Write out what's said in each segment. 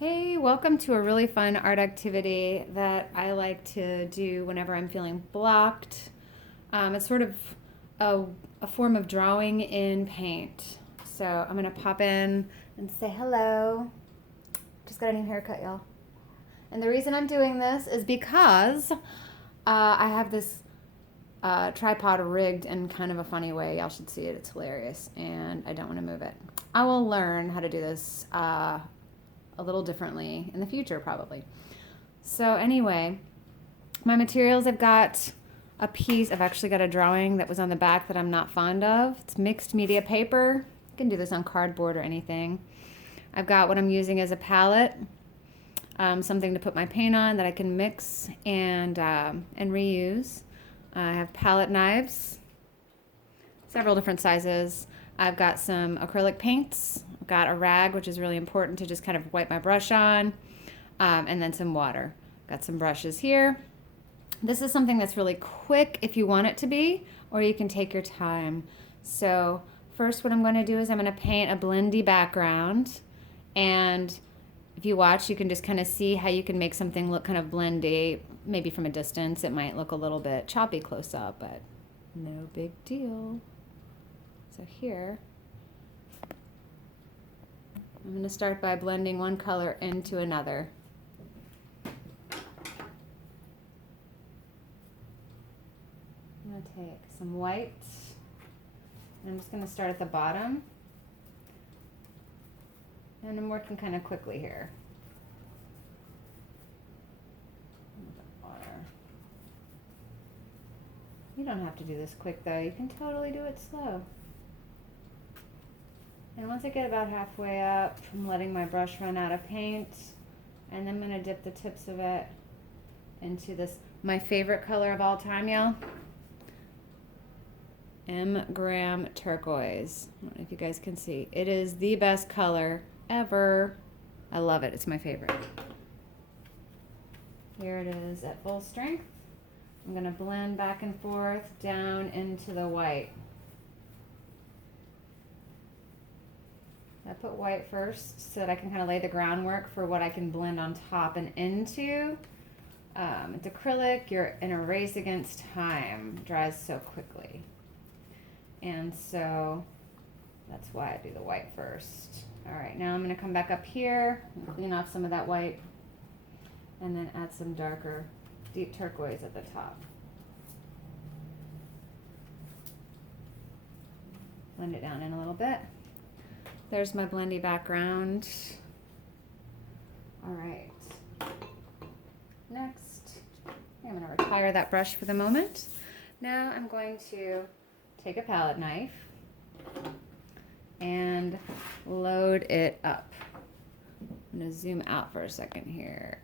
Hey, welcome to a really fun art activity that I like to do whenever I'm feeling blocked. It's sort of a, a form of drawing in paint. So I'm going to pop in and say hello. Just got a new haircut, y'all. And the reason I'm doing this is because I have this tripod rigged in kind of a funny way. Y'all should see it. It's hilarious. And I don't want to move it. I will learn how to do this a little differently in the future, probably. So anyway, my materials, I've got a piece, I've actually got a drawing that was on the back that I'm not fond of. It's mixed media paper. You can do this on cardboard or anything. I've got what I'm using as a palette, something to put my paint on that I can mix and reuse. I have palette knives, several different sizes. I've got some acrylic paints. I've got a rag, which is really important to just kind of wipe my brush on, and then some water. Got some brushes here. This is something that's really quick if you want it to be, or you can take your time. So first what I'm going to do is I'm going to paint a blendy background, and if you watch, you can just kind of see how you can make something look kind of blendy. Maybe from a distance it might look a little bit choppy close up, but no big deal. So here, I'm going to start by blending one color into another. I'm going to take some white, and I'm just going to start at the bottom, and I'm working kind of quickly here. You don't have to do this quick though, you can totally do it slow. And once I get about halfway up, I'm letting my brush run out of paint, and then I'm going to dip the tips of it into this, my favorite color of all time, y'all. Graham turquoise. I don't know if you guys can see. It is the best color ever. I love it. It's my favorite. Here it is at full strength. I'm going to blend back and forth down into the white. I put white first so that I can kind of lay the groundwork for what I can blend on top and into. It's acrylic, you're in a race against time. It dries so quickly. And so that's why I do the white first. All right, now I'm going to come back up here and clean off some of that white, and then add some darker, deep turquoise at the top. Blend it down in a little bit. There's my blendy background. All right. Next, I'm going to retire that brush for the moment. Now I'm going to take a palette knife and load it up. I'm going to zoom out for a second here.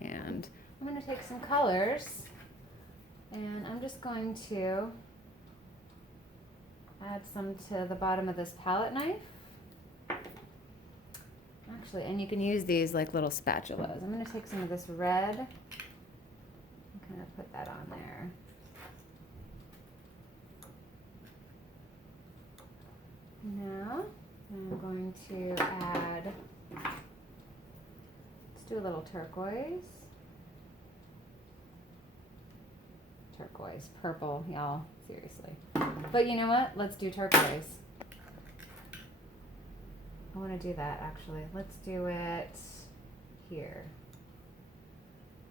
And I'm going to take some colors, and I'm just going to add some to the bottom of this palette knife. Actually, and you can use these like little spatulas. I'm going to take some of this red and kind of put that on there. Now I'm going to add, let's do a little turquoise. Turquoise, purple, y'all, seriously. But you know what? Let's do turquoise. I want to do that actually. Let's do it here.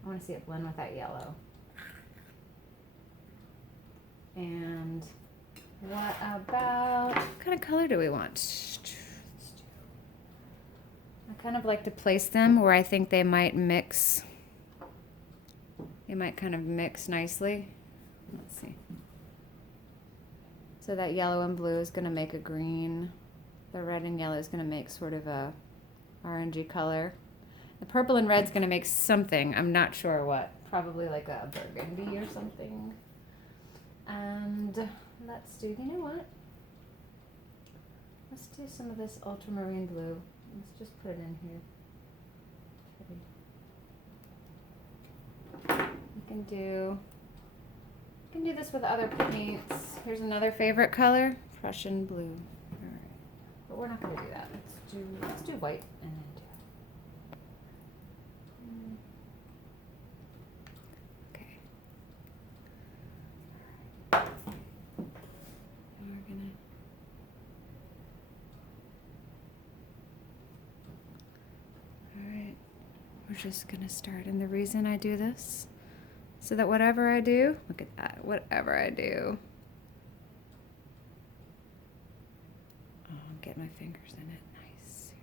I want to see it blend with that yellow. And what about, what kind of color do we want? I kind of like to place them where I think they might mix. They might kind of mix nicely. Let's see. So that yellow and blue is going to make a green. The red and yellow is going to make sort of a orangey color. The purple and red is going to make something. I'm not sure what. Probably like a burgundy or something. And let's do, you know what? Let's do some of this ultramarine blue. Let's just put it in here. You can do this with other paints. Here's another favorite color, Prussian blue. All right, but we're not going to do that. Let's let's do white and then do. Okay. Now we're gonna. All right. We're just gonna start, and the reason I do this, so that whatever I do, look at that, whatever I do. Get my fingers in it. Nice.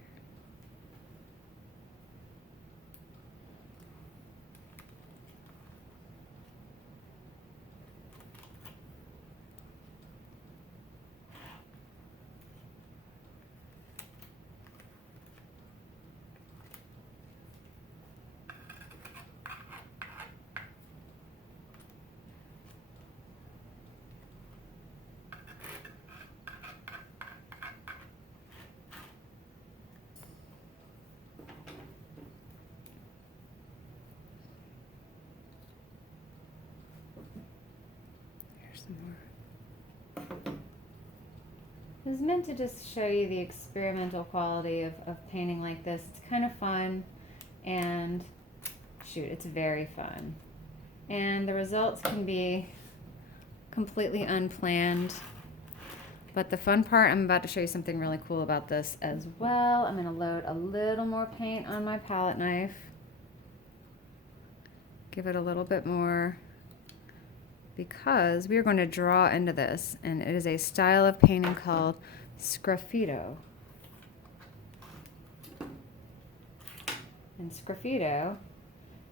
Some more. It was meant to just show you the experimental quality of painting like this. It's kind of fun, and shoot, it's very fun. And the results can be completely unplanned. But the fun part, I'm about to show you something really cool about this as well. I'm going to load a little more paint on my palette knife. Give it a little bit more, because we are going to draw into this, and it is a style of painting called sgraffito. And sgraffito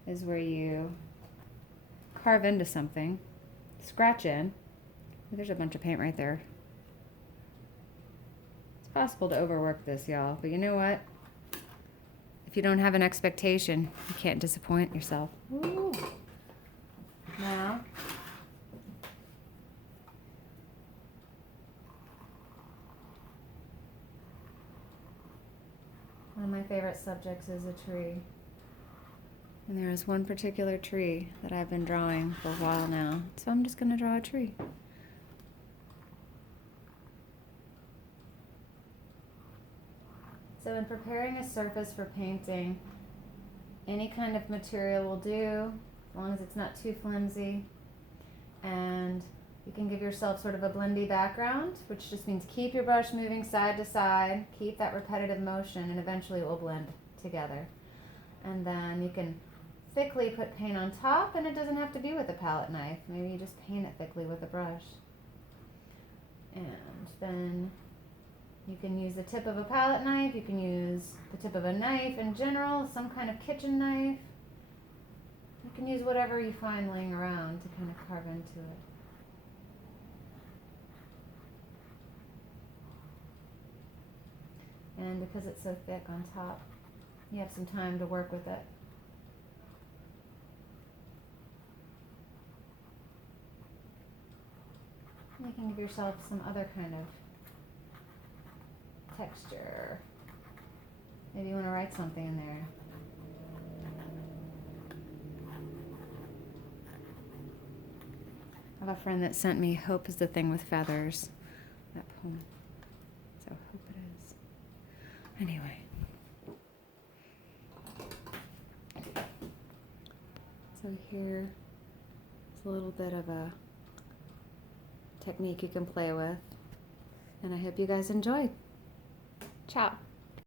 is where you carve into something, scratch in. There's a bunch of paint right there. It's possible to overwork this, y'all, but you know what? If you don't have an expectation, you can't disappoint yourself. Woo. Now, one of my favorite subjects is a tree. And there is one particular tree that I've been drawing for a while now. So I'm just going to draw a tree. So in preparing a surface for painting, any kind of material will do, as long as it's not too flimsy. And you can give yourself sort of a blendy background, which just means keep your brush moving side to side, keep that repetitive motion, and eventually it will blend together. And then you can thickly put paint on top, and it doesn't have to be with a palette knife. Maybe you just paint it thickly with a brush. And then you can use the tip of a palette knife, you can use the tip of a knife in general, some kind of kitchen knife. You can use whatever you find laying around to kind of carve into it. And because it's so thick on top, you have some time to work with it. You can give yourself some other kind of texture. Maybe you want to write something in there. I have a friend that sent me "Hope is the Thing with Feathers," that poem. So hope it is. Anyway. So here's a little bit of a technique you can play with, and I hope you guys enjoy. Ciao.